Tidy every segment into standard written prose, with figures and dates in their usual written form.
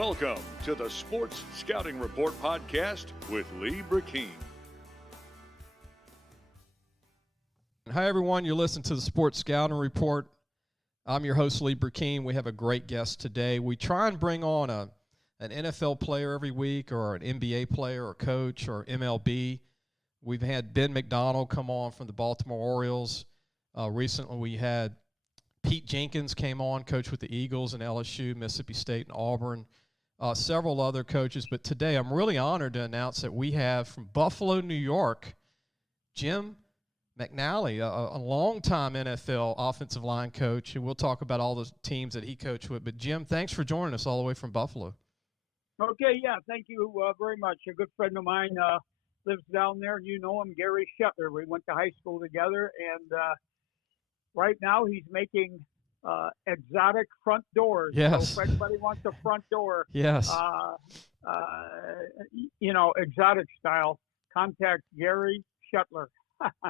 Welcome to the Sports Scouting Report podcast with Lee Brecheen. Hi, everyone. You're listening to the Sports Scouting Report. I'm your host, Lee Brecheen. We have a great guest today. We try and bring on an NFL player every week, or an NBA player or coach or MLB. We've had Ben McDonald come on from the Baltimore Orioles. Recently, we had Pete Jenkins came on, coach with the Eagles and LSU, Mississippi State, and Auburn. Several other coaches. But today, I'm really honored to announce that we have from Buffalo, New York, Jim McNally, a longtime NFL offensive line coach, and we'll talk about all the teams that he coached with. But, Jim, thanks for joining us all the way from Buffalo. Okay, yeah, thank you very much. A good friend of mine lives down there, and you know him, Gary Shetler. We went to high school together, and right now he's making exotic front doors. Yes. So if anybody wants a front door, Yes. Exotic style, contact Gary Shetler.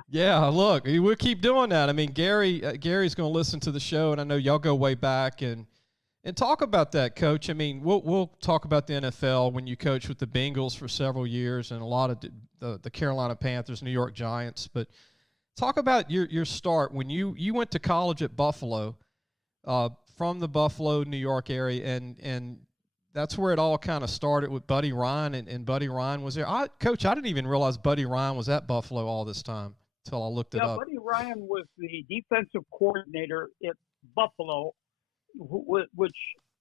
Yeah, look, we'll keep doing that. I mean, Gary's going to listen to the show, and I know y'all go way back and talk about that, Coach. I mean, we'll talk about the NFL when you coached with the Bengals for several years and a lot of the Carolina Panthers, New York Giants. But talk about your start when you went to college at Buffalo, from the Buffalo, New York area, and that's where it all kind of started with Buddy Ryan, and Buddy Ryan was there. Coach, I didn't even realize Buddy Ryan was at Buffalo all this time until I looked it up. Buddy Ryan was the defensive coordinator at Buffalo, which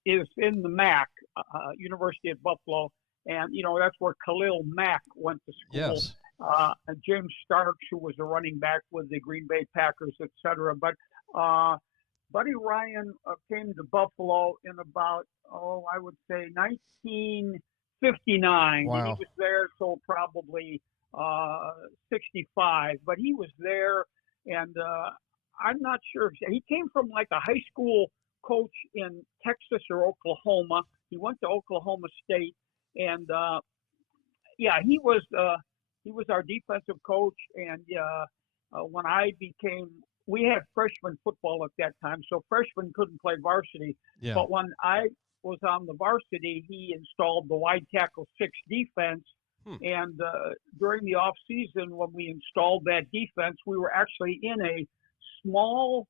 is in the MAC, University of Buffalo, and that's where Khalil Mack went to school. Yes. And James Starks, who was a running back with the Green Bay Packers, etc. But Buddy Ryan came to Buffalo in about, I would say 1959. Wow. And he was there till probably 65. But he was there, and I'm not sure. He came from like a high school coach in Texas or Oklahoma. He went to Oklahoma State, and he was our defensive coach. And when I we had freshman football at that time, so freshmen couldn't play varsity. Yeah. But when I was on the varsity, he installed the wide tackle 6 defense. And during the off season, when we installed that defense, we were actually in a small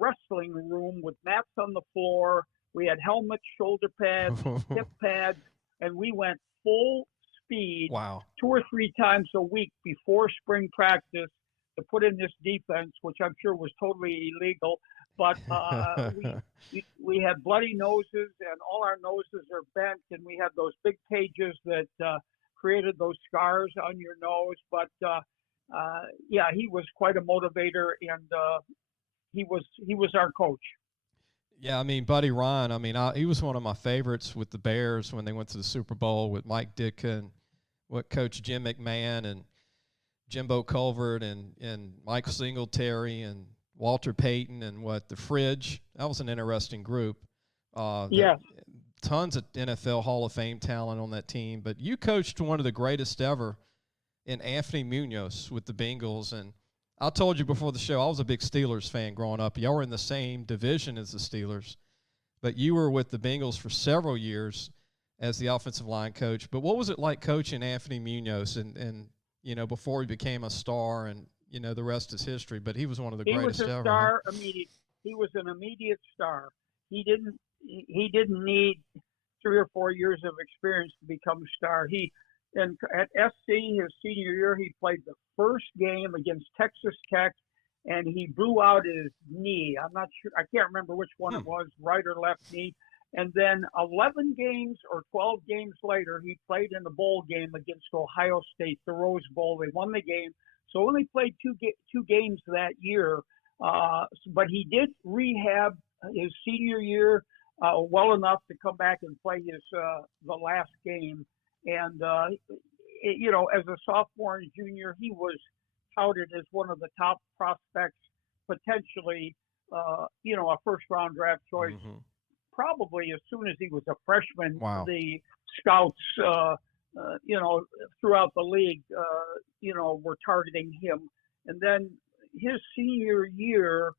wrestling room with mats on the floor. We had helmets, shoulder pads, hip pads, and we went full speed. Wow. 2 or 3 times a week before spring practice to put in this defense, which I'm sure was totally illegal. But we had bloody noses, and all our noses are bent, and we had those big pages that created those scars on your nose. But he was quite a motivator, and he was our coach. Yeah, I mean, Buddy Ryan, he was one of my favorites with the Bears when they went to the Super Bowl with Mike Ditka and what Coach Jim McMahon and Jimbo Culvert and Mike Singletary and Walter Payton and the Fridge. That was an interesting group. Tons of NFL Hall of Fame talent on that team. But you coached one of the greatest ever in Anthony Muñoz with the Bengals. And I told you before the show, I was a big Steelers fan growing up. Y'all were in the same division as the Steelers. But you were with the Bengals for several years as the offensive line coach. But what was it like coaching Anthony Muñoz and before he became a star, and the rest is history, but he was one of the greatest ever. He was a star immediate. He was an immediate star. He didn't need 3 or 4 years of experience to become a star. At SC, his senior year, he played the first game against Texas Tech, and he blew out his knee. I'm not sure. I can't remember which one it was, right or left knee. And then 11 games or 12 games later, he played in the bowl game against Ohio State, the Rose Bowl. They won the game. So only played two games that year. But he did rehab his senior year well enough to come back and play the last game. And, as a sophomore and junior, he was touted as one of the top prospects, potentially, a first-round draft choice. Mm-hmm. Probably as soon as he was a freshman. Wow. The scouts, throughout the league, were targeting him. And then his senior year,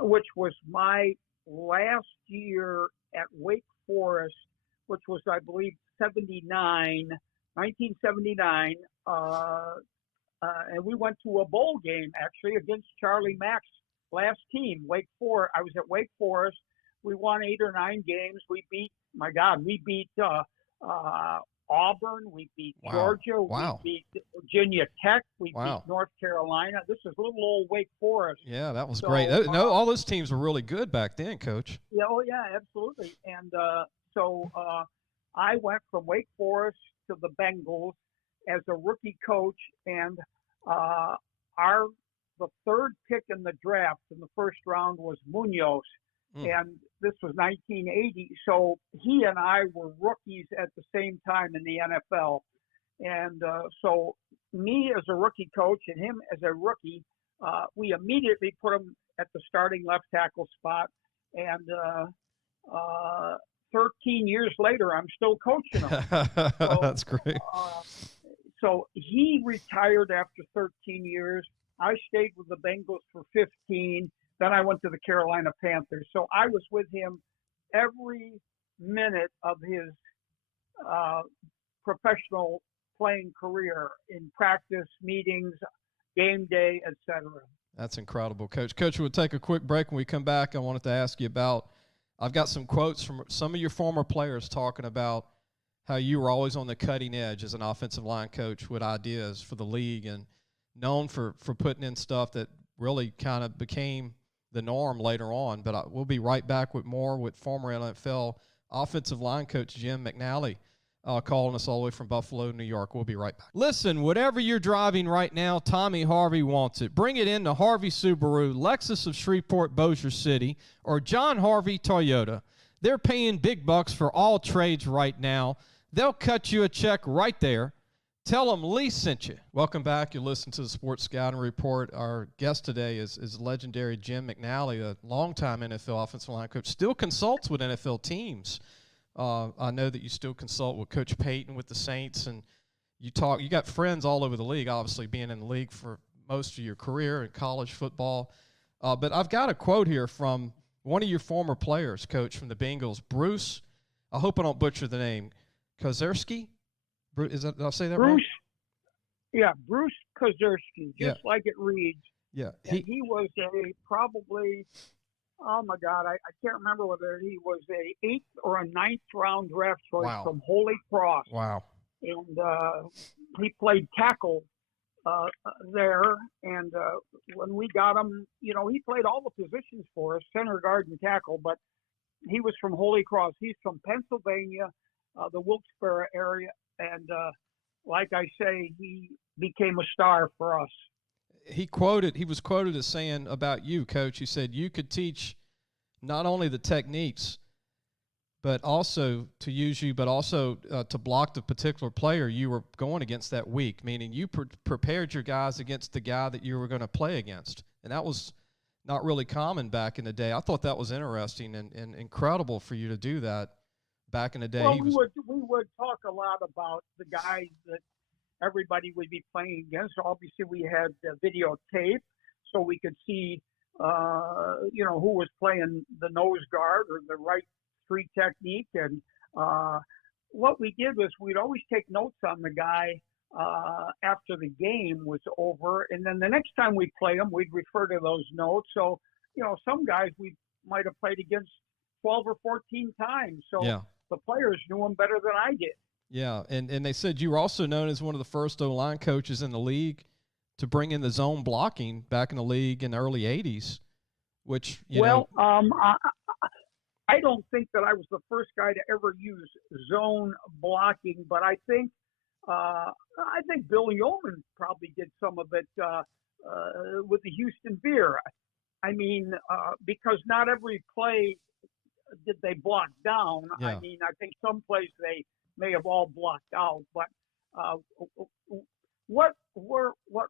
which was my last year at Wake Forest, which was, I believe, 1979. And we went to a bowl game, actually, against Charlie Mack's last team, Wake Forest. I was at Wake Forest. We won 8 or 9 games. We beat Auburn. We beat Georgia. Wow. We beat Virginia Tech. We Wow. beat North Carolina. This is little old Wake Forest. Yeah, that was great. No, all those teams were really good back then, Coach. Yeah, oh yeah, absolutely. And so I went from Wake Forest to the Bengals as a rookie coach, and the third pick in the draft in the first round was Muñoz. And this was 1980, so he and I were rookies at the same time in the NFL. And so me as a rookie coach and him as a rookie, we immediately put him at the starting left tackle spot. And 13 years later, I'm still coaching him. So, that's great. So he retired after 13 years. I stayed with the Bengals for 15. Then I went to the Carolina Panthers. So I was with him every minute of his professional playing career, in practice, meetings, game day, etc. That's incredible, Coach. Coach, we'll take a quick break. When we come back, I wanted to ask you about, I've got some quotes from some of your former players talking about how you were always on the cutting edge as an offensive line coach with ideas for the league, and known for putting in stuff that really kind of became the norm later on. But we'll be right back with more with former NFL offensive line coach Jim McNally calling us all the way from Buffalo, New York. We'll be right back. Listen, whatever you're driving right now, Tommy Harvey wants it. Bring it in to Harvey Subaru, Lexus of Shreveport, Bossier City, or John Harvey Toyota. They're paying big bucks for all trades right now. They'll cut you a check right there. Tell them Lee sent you. Welcome back. You listen to the Sports Scouting Report. Our guest today is legendary Jim McNally, a longtime NFL offensive line coach. Still consults with NFL teams. I know that you still consult with Coach Payton with the Saints, and you got friends all over the league, obviously being in the league for most of your career in college football. But I've got a quote here from one of your former players, Coach, from the Bengals, Bruce. I hope I don't butcher the name. Kozerski? Did I say that right? Yeah, Bruce Kozerski, just like it reads. Yeah. He was probably, oh my God, I can't remember whether he was a 8th or a 9th round draft choice from Holy Cross. Wow. And he played tackle there. And when we got him, he played all the positions for us, center, guard, and tackle, but he was from Holy Cross. He's from Pennsylvania, the Wilkes-Barre area. And like I say, he became a star for us. He was quoted as saying about you, Coach, he said you could teach not only the techniques, but also to use you, but also to block the particular player you were going against that week, meaning you prepared your guys against the guy that you were going to play against. And that was not really common back in the day. I thought that was interesting and incredible for you to do that. Back in the day, well, we would talk a lot about the guys that everybody would be playing against. Obviously, we had videotape, so we could see, who was playing the nose guard or the right three technique. And what we did was we'd always take notes on the guy after the game was over, and then the next time we play him, we'd refer to those notes. So, some guys we might have played against 12 or 14 times. So. Yeah. The players knew him better than I did. Yeah, and they said you were also known as one of the first O-line coaches in the league to bring in the zone blocking back in the league in the early 80s, which, I don't think that I was the first guy to ever use zone blocking, but I think Bill Yeoman probably did some of it with the Houston Beer. I mean, because not every play did they block down. Yeah. I mean, I think some plays they may have all blocked out, but what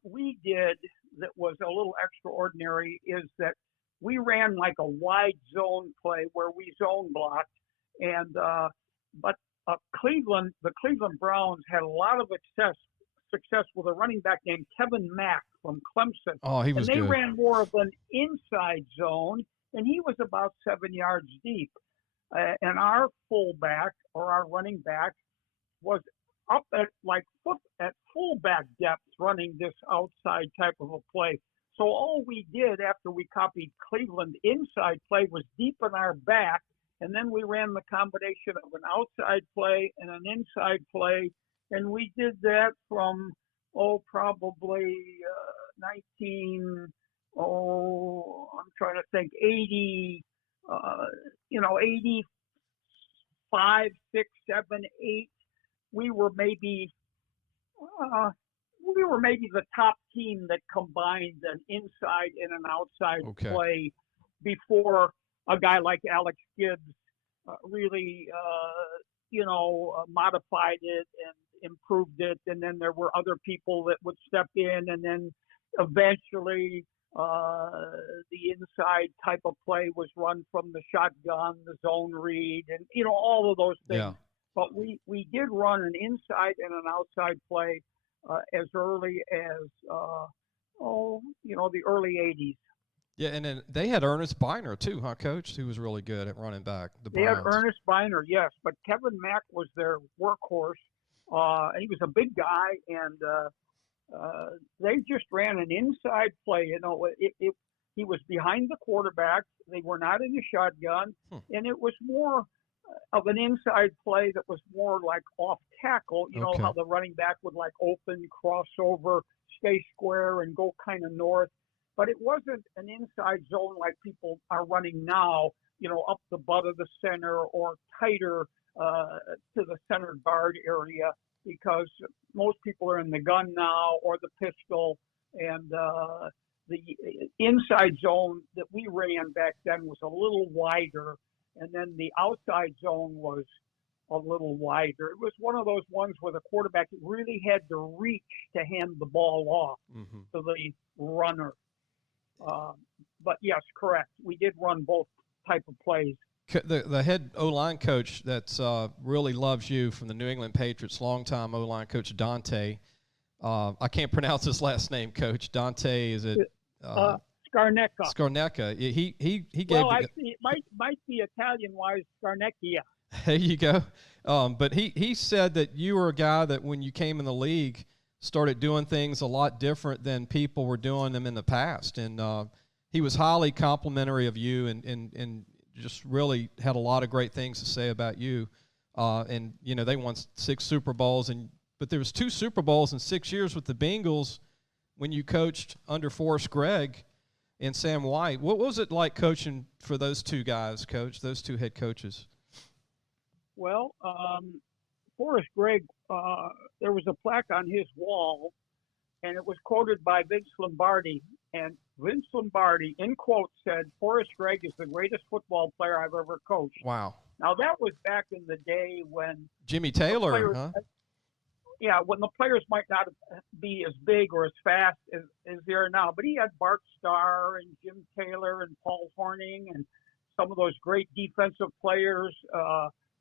we did that was a little extraordinary is that we ran like a wide zone play where we zone blocked, and but the Cleveland Browns had a lot of success with a running back named Kevin Mack from Clemson. Oh, he was good. And they good. ran more of an inside zone, and he was about 7 yards deep. and our fullback or our running back was up at at fullback depth running this outside type of a play. So all we did after we copied Cleveland inside play was deepen our back, and then we ran the combination of an outside play and an inside play, and we did that from probably 80, 85, 6, 7, 8. We were maybe the top team that combined an inside and an outside play before a guy like Alex Gibbs really modified it and improved it, and then there were other people that would step in, and then eventually the inside type of play was run from the shotgun, the zone read, and all of those things. Yeah. But we did run an inside and an outside play as early as the early 80s. Yeah, and then they had Ernest Biner too, huh, Coach? Who was really good at running back. They had Ernest Biner, yes, but Kevin Mack was their workhorse. He was a big guy, and they just ran an inside play. He was behind the quarterback. They were not in the shotgun, and it was more of an inside play that was more like off tackle. You know how the running back would open, cross over, stay square, and go kind of north. But it wasn't an inside zone like people are running now, up the butt of the center or tighter to the center guard area, because most people are in the gun now or the pistol, and the inside zone that we ran back then was a little wider, and then the outside zone was a little wider. It was one of those ones where the quarterback really had to reach to hand the ball off to the runner. But yes, correct. We did run both type of plays. The head O-line coach that really loves you from the New England Patriots, longtime O-line coach Dante. I can't pronounce his last name, Coach. Dante, is it? Scarnecca. Scarnecca. He gave. Well, it might be Italian-wise, Scarnecchia. There you go. But he said that you were a guy that when you came in the league started doing things a lot different than people were doing them in the past, and he was highly complimentary of you and just really had a lot of great things to say about you. And they won 6 Super Bowls, but there was 2 Super Bowls in 6 years with the Bengals when you coached under Forrest Gregg and Sam White. What was it like coaching for those 2 guys, Coach? Those 2 head coaches. Well, Forrest Gregg, there was a plaque on his wall, and it was quoted by Vince Lombardi. And Vince Lombardi, in quotes, said, "Forrest Gregg is the greatest football player I've ever coached." Wow. Now, that was back in the day when Jimmy Taylor, huh? Yeah, when the players might not be as big or as fast as they are now. But he had Bart Starr and Jim Taylor and Paul Hornung and some of those great defensive players,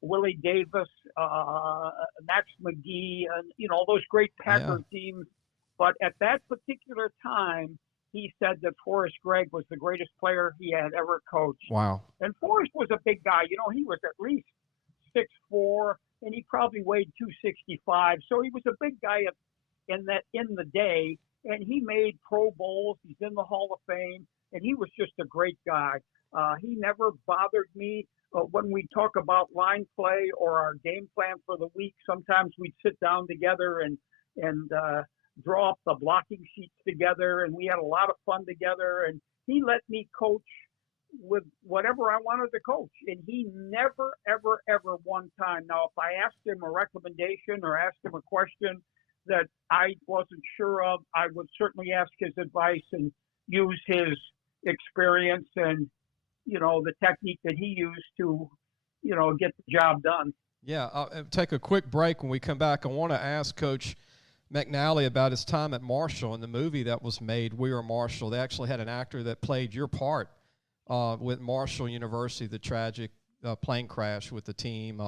Willie Davis, Max McGee, and, all those great Packer teams. But at that particular time, he said that Forrest Gregg was the greatest player he had ever coached. Wow. And Forrest was a big guy. He was at least 6'4", and he probably weighed 265. So he was a big guy in the day, and he made Pro Bowls. He's in the Hall of Fame, and he was just a great guy. He never bothered me. When we talk about line play or our game plan for the week, sometimes we'd sit down together and draw up the blocking sheets together, and we had a lot of fun together. And he let me coach with whatever I wanted to coach, and he never, ever, ever one time. Now, if I asked him a recommendation or asked him a question that I wasn't sure of, I would certainly ask his advice and use his experience and the technique that he used to get the job done. Yeah, I'll take a quick break. When we come back, I want to ask Coach McNally about his time at Marshall in the movie that was made, We Are Marshall. They actually had an actor that played your part with Marshall University, the tragic plane crash with the team.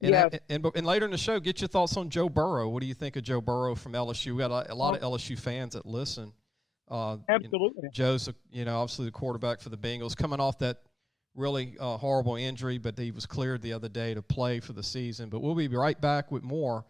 And later in the show, get your thoughts on Joe Burrow. What do you think of Joe Burrow from LSU? We got a lot of LSU fans that listen. Absolutely. Joe's, obviously the quarterback for the Bengals, coming off that really horrible injury, but he was cleared the other day to play for the season. But we'll be right back with more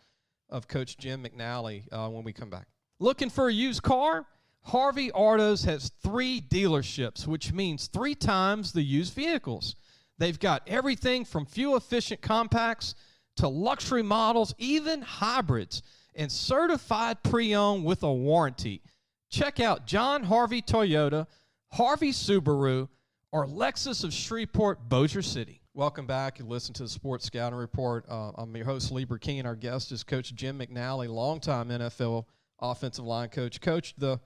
of Coach Jim McNally when we come back. Looking for a used car? Harvey Autos has 3 dealerships, which means 3 times the used vehicles. They've got everything from fuel-efficient compacts to luxury models, even hybrids, and certified pre-owned with a warranty. Check out John Harvey Toyota, Harvey Subaru, or Lexus of Shreveport, Bossier City. Welcome back. You listen to the Sports Scouting Report. I'm your host, Lee Brecheen. Our guest is Coach Jim McNally, longtime NFL offensive line coach. Coach, the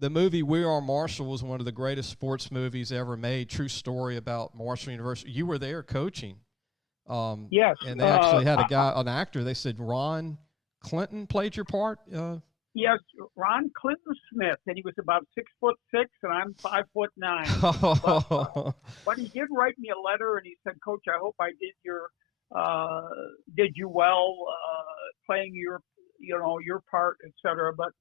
movie We Are Marshall was one of the greatest sports movies ever made. True story about Marshall University. You were there coaching. Yes. And they actually had an actor. They said Ron Clinton played your part. Yes, Ron Clinton Smith, and he was about 6'6", and I'm 5'9". But he did write me a letter, and he said, "Coach, I hope I did you well playing your part, etc." But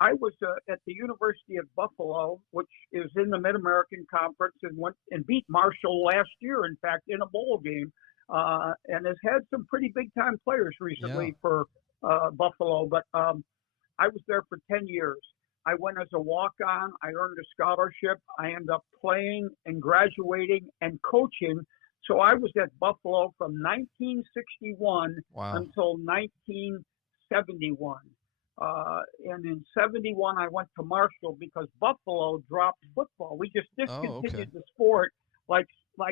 I was at the University of Buffalo, which is in the Mid-American Conference, and went and beat Marshall last year, in fact, in a bowl game, and has had some pretty big-time players recently for Buffalo. But I was there for 10 years. I went as a walk-on. I earned a scholarship. I ended up playing and graduating and coaching. So I was at Buffalo from 1961 until 1971. And in 71, I went to Marshall because Buffalo dropped football. We just discontinued the sport like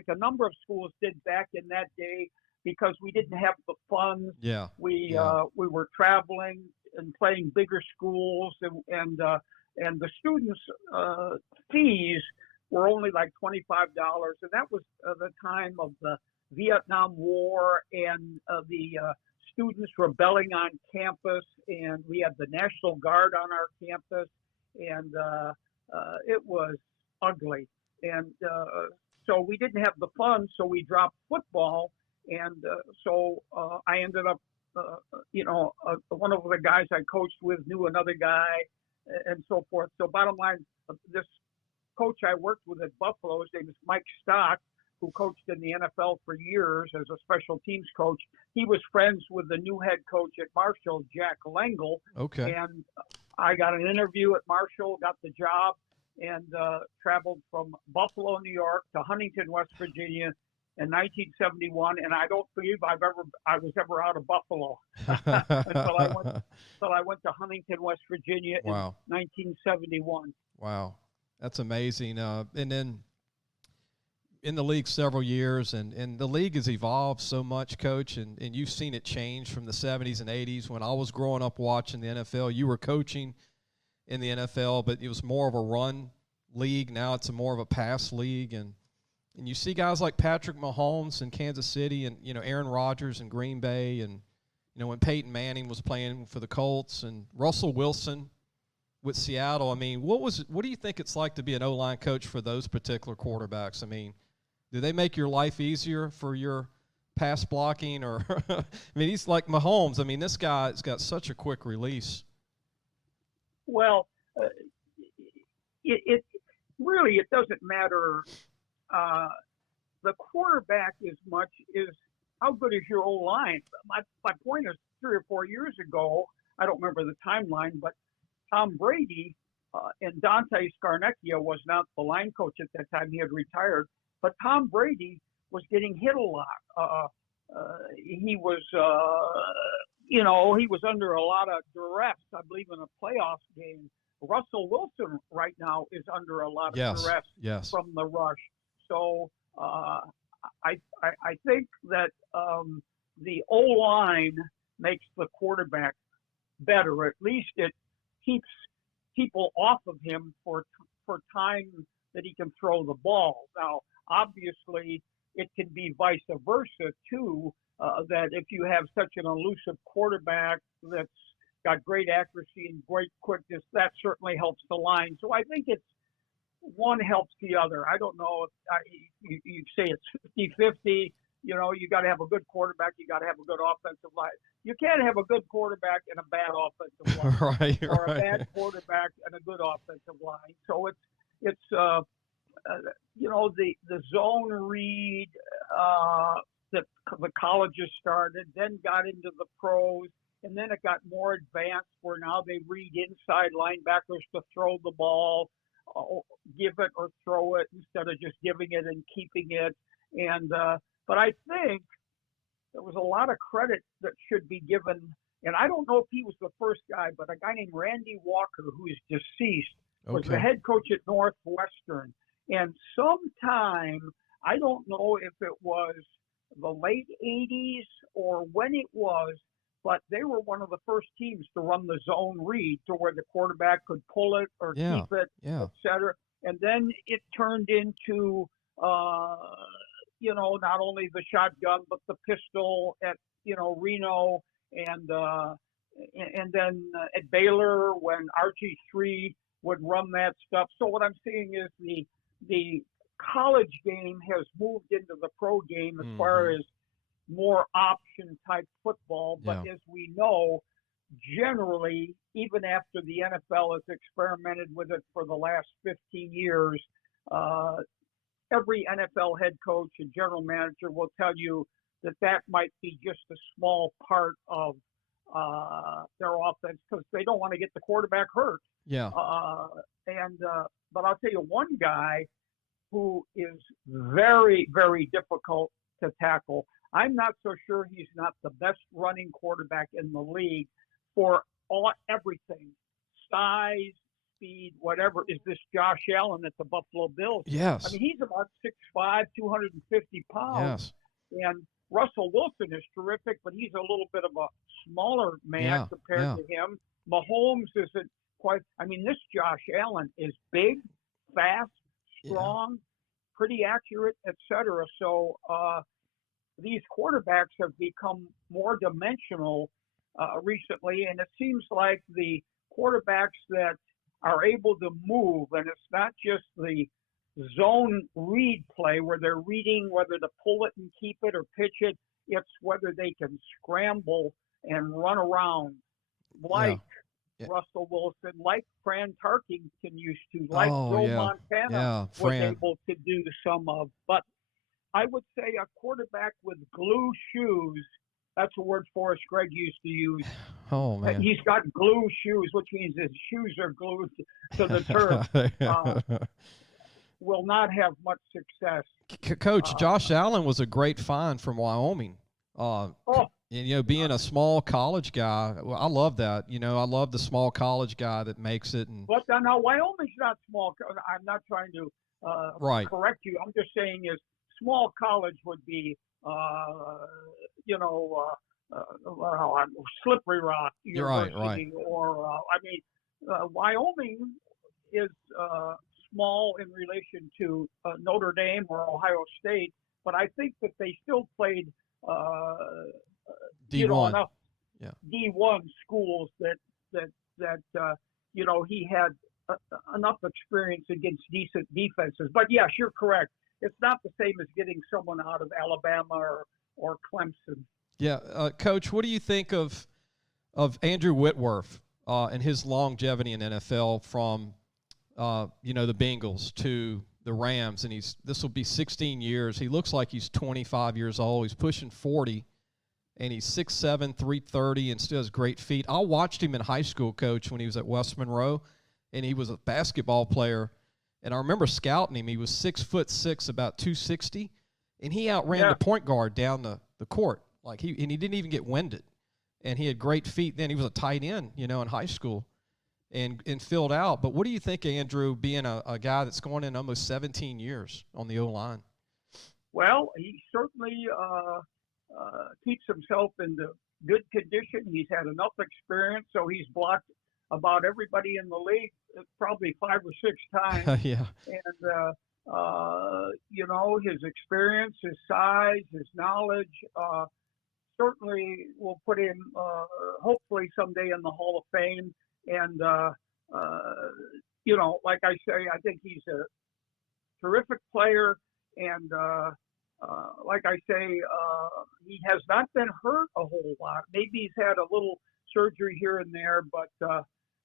a number of schools did back in that day because we didn't have the funds. We were traveling and playing bigger schools, and the students' fees were only like $25, and that was the time of the Vietnam War and the students rebelling on campus, and we had the National Guard on our campus, and it was ugly. And so we didn't have the funds, so we dropped football, and so I ended up, one of the guys I coached with knew another guy, and so forth. So bottom line, this coach I worked with at Buffalo, his name is Mike Stock, who coached in the NFL for years as a special teams coach. He was friends with the new head coach at Marshall, Jack Lengel. And I got an interview at Marshall, got the job, and traveled from Buffalo, New York to Huntington, West Virginia in 1971. And I don't believe I was ever out of Buffalo until I went to Huntington, West Virginia in 1971. Wow. That's amazing. And then in the league several years, and the league has evolved so much, Coach, and you've seen it change from the 70s and 80s. When I was growing up watching the NFL, you were coaching in the NFL, but it was more of a run league. Now it's more of a pass league, and you see guys like Patrick Mahomes in Kansas City, and Aaron Rodgers in Green Bay, and when Peyton Manning was playing for the Colts, and Russell Wilson with Seattle. I mean, what do you think it's like to be an O-line coach for those particular quarterbacks? I mean, do they make your life easier for your pass blocking? Or I mean, he's like Mahomes. I mean, this guy's got such a quick release. Well, it really doesn't matter. The quarterback as much is how good is your O-line. My point is 3 or 4 years ago, I don't remember the timeline, but Tom Brady and Dante Scarnecchia was not the line coach at that time. He had retired. But Tom Brady was getting hit a lot. He was, he was under a lot of duress, I believe, in a playoff game. Russell Wilson right now is under a lot of duress from the rush. So I think that the O-line makes the quarterback better. At least it keeps people off of him for time that he can throw the ball. Now, obviously, it can be vice versa, too, that if you have such an elusive quarterback that's got great accuracy and great quickness, that certainly helps the line. So I think it's one helps the other. I don't know if you say it's 50-50. You got to have a good quarterback. You got to have a good offensive line. You can't have a good quarterback and a bad offensive line, or a bad quarterback and a good offensive line. So it's the zone read that the colleges started, then got into the pros, and then it got more advanced where now they read inside linebackers to throw the ball, give it or throw it instead of just giving it and keeping it. And but I think there was a lot of credit that should be given. And I don't know if he was the first guy, but a guy named Randy Walker, who is deceased, was the head coach at Northwestern. And sometime, I don't know if it was the late 80s or when it was, but they were one of the first teams to run the zone read to where the quarterback could pull it or keep it, et cetera. And then it turned into, not only the shotgun, but the pistol at, Reno and then at Baylor when RG3 would run that stuff. So what I'm seeing is the college game has moved into the pro game as far as more option type football. But as we know, generally, even after the NFL has experimented with it for the last 15 years, every NFL head coach and general manager will tell you that might be just a small part of their offense because they don't want to get the quarterback hurt. But I'll tell you one guy who is very, very difficult to tackle. I'm not so sure he's not the best running quarterback in the league for everything, size, speed, whatever, is this Josh Allen at the Buffalo Bills. Yes. I mean, he's about 6'5", 250 pounds. Yes. And Russell Wilson is terrific, but he's a little bit of a smaller man compared to him. Mahomes isn't quite. I mean, this Josh Allen is big, fast, strong, pretty accurate, etc. So these quarterbacks have become more dimensional recently, and it seems like the quarterbacks that are able to move, and it's not just the zone read play where they're reading whether to pull it and keep it or pitch it. It's whether they can scramble and run around like Russell Wilson, like Fran Tarkenton used to, like Joe Montana was able to do some of. But I would say a quarterback with glue shoes, that's a word Forrest Gregg used to use. Oh, man. He's got glue shoes, which means his shoes are glued to the turf. Will not have much success. Coach, Josh Allen was a great find from Wyoming. And, being a small college guy, well, I love that. I love the small college guy that makes it. But now Wyoming's not small. I'm not trying to correct you. I'm just saying is small college would be, Slippery Rock University. Right. Or, Wyoming is small in relation to Notre Dame or Ohio State, but I think that they still played D1. Enough D1 schools that he had enough experience against decent defenses. But yes, you're correct. It's not the same as getting someone out of Alabama or Clemson. Yeah, Coach, what do you think of Andrew Whitworth and his longevity in NFL from the Bengals to the Rams, and this will be 16 years. He looks like he's 25 years old. He's pushing 40, and he's 6'7", 330, and still has great feet. I watched him in high school, Coach, when he was at West Monroe, and he was a basketball player. And I remember scouting him. He was 6'6", about 260, and he outran the point guard down the court. He didn't even get winded, and he had great feet. Then he was a tight end, in high school. And filled out. But what do you think, Andrew, being a guy that's going in almost 17 years on the O-line? Well, he certainly keeps himself in the good condition. He's had enough experience, so he's blocked about everybody in the league probably 5 or 6 times. And, his experience, his size, his knowledge certainly will put him hopefully someday in the Hall of Fame. And, like I say, I think he's a terrific player. And, like I say, he has not been hurt a whole lot. Maybe he's had a little surgery here and there, but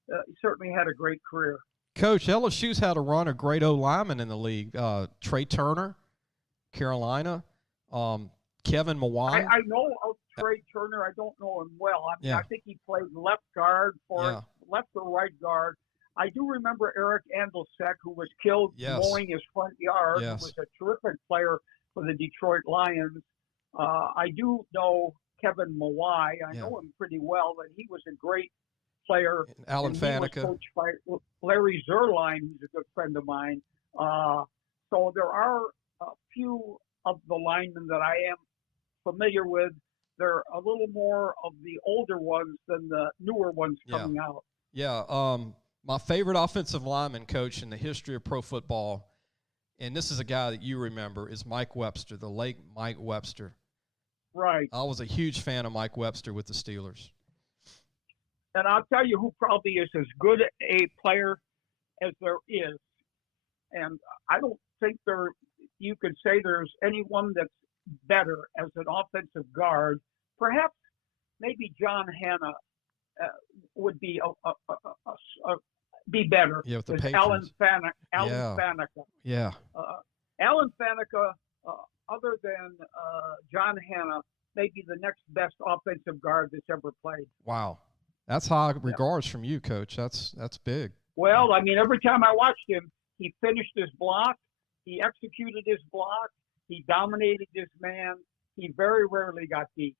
he certainly had a great career. Coach, LSU's had a run of great O-linemen in the league. Trey Turner, Carolina, Kevin Muñoz. I know of Trey Turner. I don't know him well. I think he played left guard for left or right guard. I do remember Eric Andelsek, who was killed mowing his front yard. He was a terrific player for the Detroit Lions. I do know Kevin Muñoz. I know him pretty well, but he was a great player. Alan Faneca. He was coached by Larry Zerline, who's a good friend of mine. So there are a few of the linemen that I am familiar with. They're a little more of the older ones than the newer ones coming out. Yeah. My favorite offensive lineman, Coach, in the history of pro football, and this is a guy that you remember, is Mike Webster, the late Mike Webster. Right. I was a huge fan of Mike Webster with the Steelers. And I'll tell you who probably is as good a player as there is. And I don't think you could say there's anyone that's better as an offensive guard. Perhaps maybe John Hanna would be be better. Yeah, with the Patrons. Alan Faneca. Yeah. Alan Faneca, other than John Hanna, may be the next best offensive guard that's ever played. Wow. That's high regards from you, Coach. That's big. Well, I mean, every time I watched him, he finished his block. He executed his block. He dominated his man. He very rarely got beat.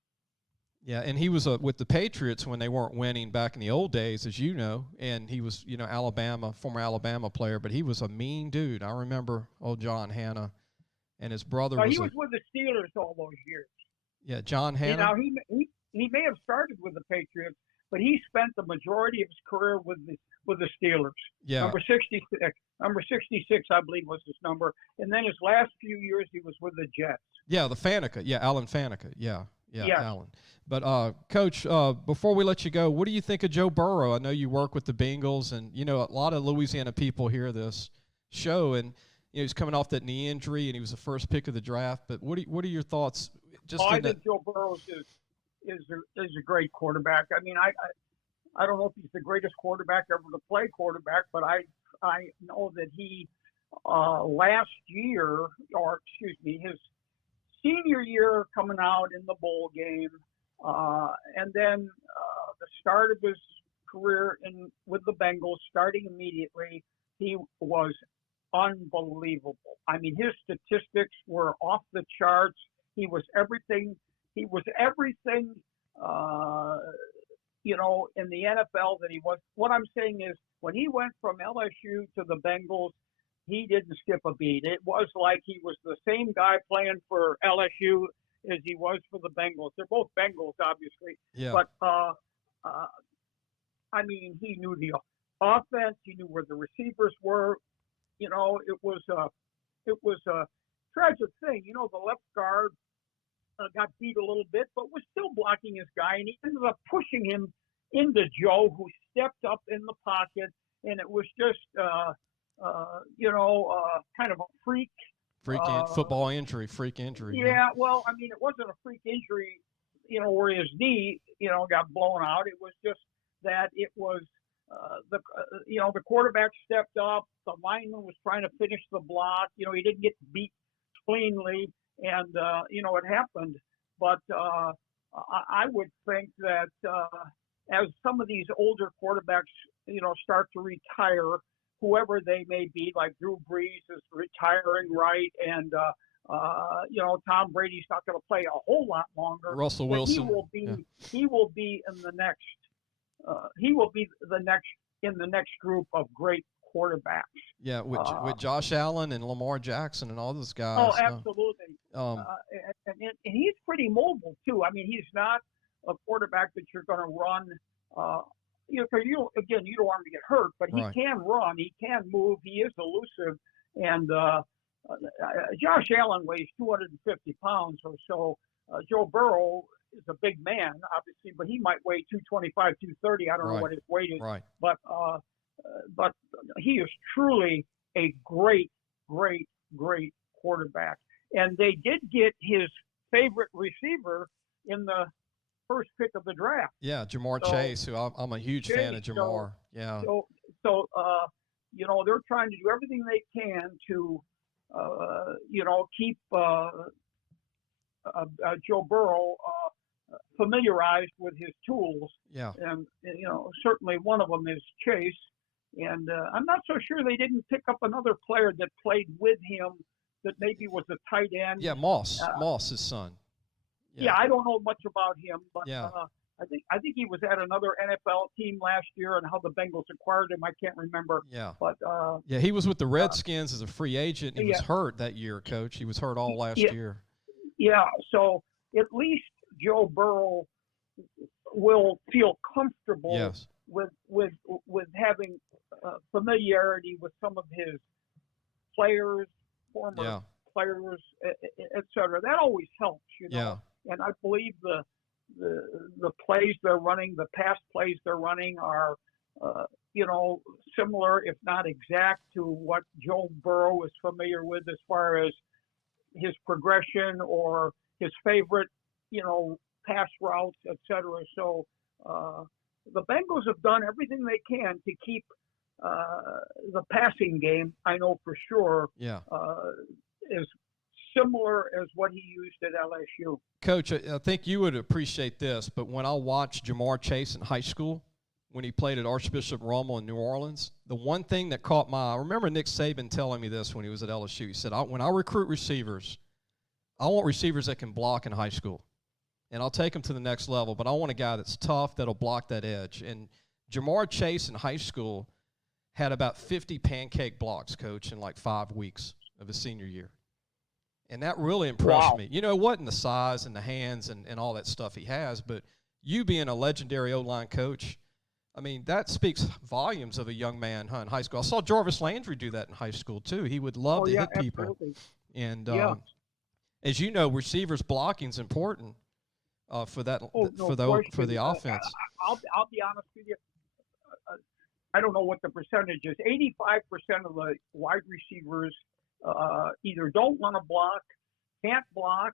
Yeah, and he was with the Patriots when they weren't winning back in the old days, as you know, and he was, former Alabama player, but he was a mean dude. I remember old John Hanna and his brother. He was with the Steelers all those years. Yeah, John Hanna. He may have started with the Patriots, but he spent the majority of his career with the Steelers. Yeah. Number 66, I believe, was his number. And then his last few years, he was with the Jets. Yeah, the Faneca. Yeah, Alan Faneca. Yeah, yes. Alan. But, Coach, before we let you go, what do you think of Joe Burrow? I know you work with the Bengals, and, a lot of Louisiana people hear this show, and, he's coming off that knee injury, and he was the first pick of the draft. But what are your thoughts? I think Joe Burrow is a great quarterback. I mean, I don't know if he's the greatest quarterback ever to play quarterback, but I know that he last year, his senior year coming out in the bowl game, and then the start of his career with the Bengals, starting immediately, he was unbelievable. I mean, his statistics were off the charts. He was everything. In the NFL that he was. What I'm saying is, when he went from LSU to the Bengals, he didn't skip a beat. It was like he was the same guy playing for LSU as he was for the Bengals. They're both Bengals, obviously. Yeah. But I mean, he knew the offense. He knew where the receivers were. It was a tragic thing. The left guard got beat a little bit, but was still blocking his guy, and he ended up pushing him into Joe, who stepped up in the pocket, and it was just, kind of a freak football injury, freak injury. Yeah, well, I mean, it wasn't a freak injury, where his knee, got blown out. It was just that it was the quarterback stepped up, the lineman was trying to finish the block. He didn't get beat cleanly. And, it happened. But I would think that as some of these older quarterbacks, start to retire, whoever they may be, like Drew Brees is retiring, right? And, Tom Brady's not going to play a whole lot longer. Russell Wilson. He will be in the next in the next group of great quarterbacks. Yeah, with Josh Allen and Lamar Jackson and all those guys. Oh, absolutely. And he's pretty mobile too. I mean, he's not a quarterback that you're going to run. Because you don't want him to get hurt, but he can run. He can move. He is elusive. And Josh Allen weighs 250 pounds or so. Joe Burrow is a big man, obviously, but he might weigh 225, 230. I don't know what his weight is. Right. But he is truly a great, great, great quarterback. And they did get his favorite receiver in the first pick of the draft. Yeah, Jamar Chase, who I'm a huge fan of Jamar. they're trying to do everything they can to, keep Joe Burrow familiarized with his tools. Yeah. And, certainly one of them is Chase. And I'm not so sure they didn't pick up another player that played with him that maybe was a tight end. Yeah, Moss, his son. Yeah, I don't know much about him, but yeah. I think he was at another NFL team last year, and how the Bengals acquired him, I can't remember. Yeah. But he was with the Redskins as a free agent. He was hurt that year, Coach. He was hurt all last year. Yeah. So at least Joe Burrow will feel comfortable with having familiarity with some of his players, former players, et cetera. That always helps, Yeah. And I believe the plays they're running, the pass plays they're running are, similar, if not exact, to what Joe Burrow is familiar with as far as his progression or his favorite, pass routes, et cetera. So the Bengals have done everything they can to keep the passing game, I know for sure, is similar as what he used at LSU. Coach, I think you would appreciate this, but when I watched Jamar Chase in high school, when he played at Archbishop Rummel in New Orleans, the one thing that caught my eye, I remember Nick Saban telling me this when he was at LSU. He said, when I recruit receivers, I want receivers that can block in high school, and I'll take them to the next level, but I want a guy that's tough that'll block that edge. And Jamar Chase in high school had about 50 pancake blocks, Coach, in like 5 weeks of his senior year. And that really impressed me. It wasn't the size and the hands and all that stuff he has, but you being a legendary O-line coach, I mean, that speaks volumes of a young man in high school. I saw Jarvis Landry do that in high school, too. He would love to hit people. Absolutely. And as you know, receivers blocking is important for that for the offense. I'll be honest with you. I don't know what the percentage is. 85% of the wide receivers either don't want to block, can't block.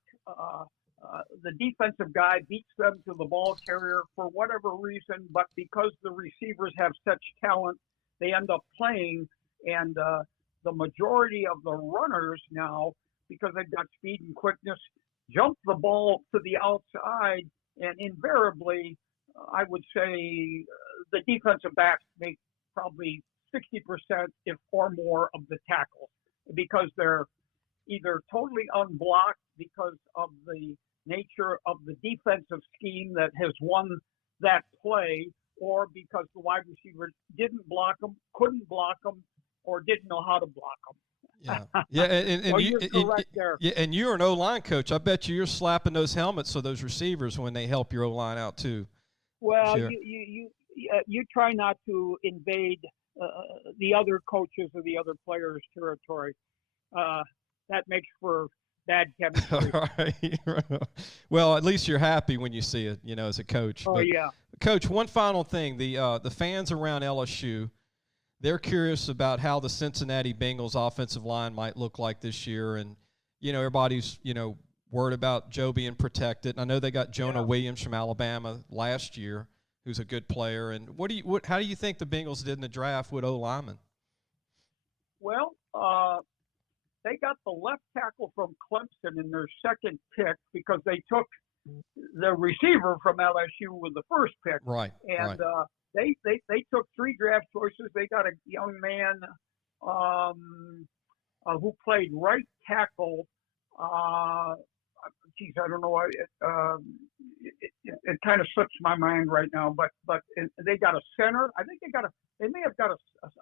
The defensive guy beats them to the ball carrier for whatever reason, but because the receivers have such talent, they end up playing. And the majority of the runners now, because they've got speed and quickness, jump the ball to the outside, and invariably, I would say the defensive backs make probably 60% or more of the tackles, because they're either totally unblocked because of the nature of the defensive scheme that has won that play, or because the wide receiver didn't block them, couldn't block them, or didn't know how to block them. And well, you're correct there. Yeah, and you're an O-line coach. I bet you're slapping those helmets of those receivers when they help your O-line out too. Well, sure. You try not to invade the other coaches or the other players' territory. That makes for bad chemistry. Right. Well, at least you're happy when you see it, as a coach. Oh, yeah. Coach, one final thing. The fans around LSU, they're curious about how the Cincinnati Bengals offensive line might look like this year. And, everybody's, worried about Joe being protected. And I know they got Jonah Williams from Alabama last year, who's a good player. And how do you think the Bengals did in the draft with O-linemen? Well, they got the left tackle from Clemson in their second pick because they took the receiver from LSU with the first pick. Right. And they took 3 draft choices. They got a young man who played right tackle. I don't know. It kind of slips my mind right now. But they got a center. I think they may have got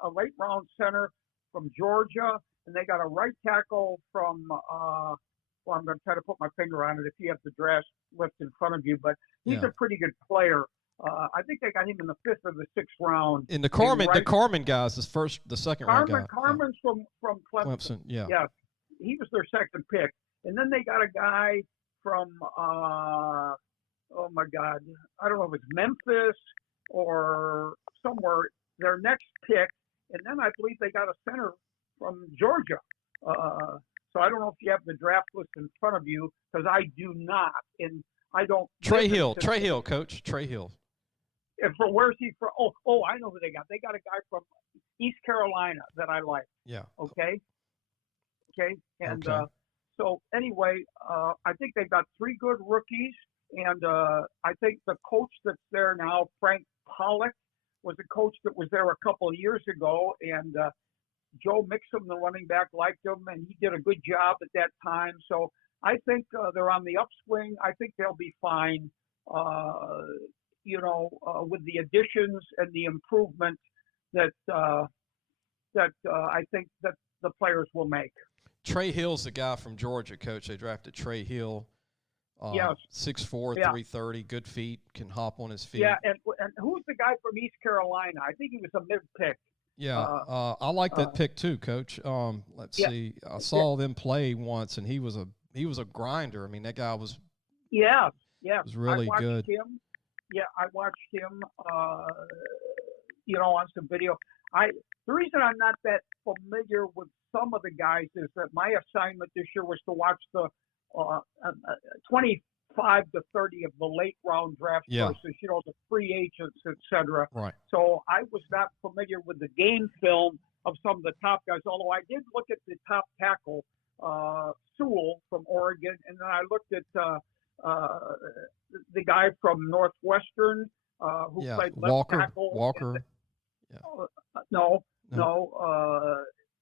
a late round center from Georgia. And they got a right tackle from, I'm going to try to put my finger on it if you have the draft list in front of you, but he's a pretty good player. I think they got him in the 5th or the 6th round. In the Carmen guys, the second round guy. Carmen's from Clemson. Yeah. Yes, he was their second pick. And then they got a guy from, oh my God, I don't know if it's Memphis or somewhere, their next pick. And then I believe they got a center from Georgia. So I don't know if you have the draft list in front of you, because I do not. And I don't. Trey Hill, Coach. Trey Hill. And for where's he from? Oh, I know who they got. They got a guy from East Carolina that I like. Yeah. Okay. And okay. so anyway, I think they've got 3 good rookies, and I think the coach that's there now, Frank Pollock, was a coach that was there a couple of years ago, and Joe Mixon, the running back, liked him, and he did a good job at that time. So I think they're on the upswing. I think they'll be fine, with the additions and the improvement that I think that the players will make. Trey Hill's the guy from Georgia, Coach. They drafted Trey Hill. Yes. 6'4", Yeah. 330, good feet, can hop on his feet. Yeah, and who's the guy from East Carolina? I think he was a mid-pick. Yeah, I like that pick too, Coach. Let's see. I saw them play once, and he was a grinder. I mean, that guy was. Yeah. Was really good. I watched him. On some video. The reason I'm not that familiar with some of the guys is that my assignment this year was to watch the 25 to 30 of the late round draft versus, the free agents, etc. Right. So I was not familiar with the game film of some of the top guys, although I did look at the top tackle, Sewell from Oregon, and then I looked at the guy from Northwestern who played left tackle. Walker. No,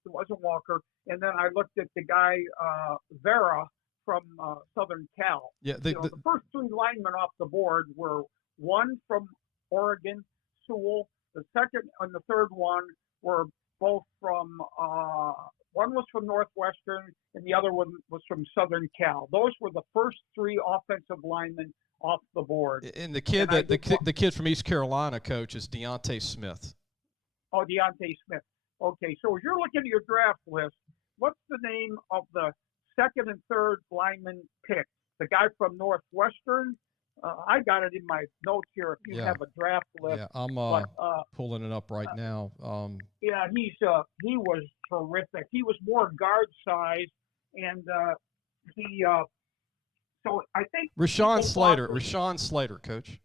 it wasn't Walker. And then I looked at the guy Vera from Southern Cal. Yeah, the first 3 linemen off the board were one from Oregon, Sewell. The second and the third one were both from one was from Northwestern and the other one was from Southern Cal. Those were the first 3 offensive linemen off the board. And the kid from East Carolina, Coach, is Deontay Smith. Oh, Deontay Smith. Okay, so as you're looking at your draft list, what's the name of the second and third lineman pick? The guy from Northwestern? I got it in my notes here if you have a draft list. Yeah, I'm pulling it up right now. Yeah, he was terrific. He was more guard size, and so I think Rashawn Slater, Coach.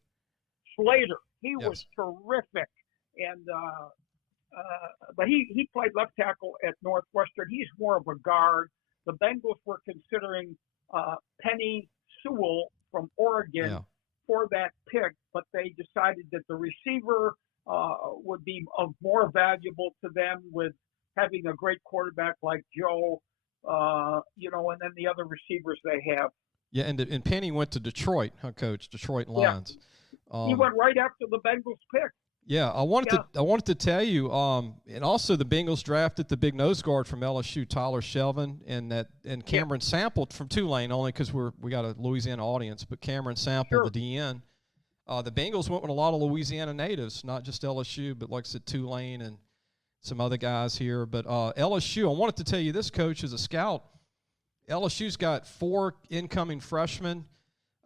Slater, he was terrific, and but he played left tackle at Northwestern. He's more of a guard. The Bengals were considering Penny Sewell from Oregon for that pick, but they decided that the receiver would be more valuable to them with having a great quarterback like Joe, and then the other receivers they have. Yeah, and Penny went to Detroit, Coach? Detroit Lions. Yeah. He went right after the Bengals pick. Yeah, I wanted to tell you, and also the Bengals drafted the big nose guard from LSU, Tyler Shelvin, and Cameron Sample from Tulane, only because we got a Louisiana audience, but Cameron Sample, the DN. The Bengals went with a lot of Louisiana natives, not just LSU, but like I said, Tulane and some other guys here. But LSU, I wanted to tell you this, Coach, as a scout, LSU's got 4 incoming freshmen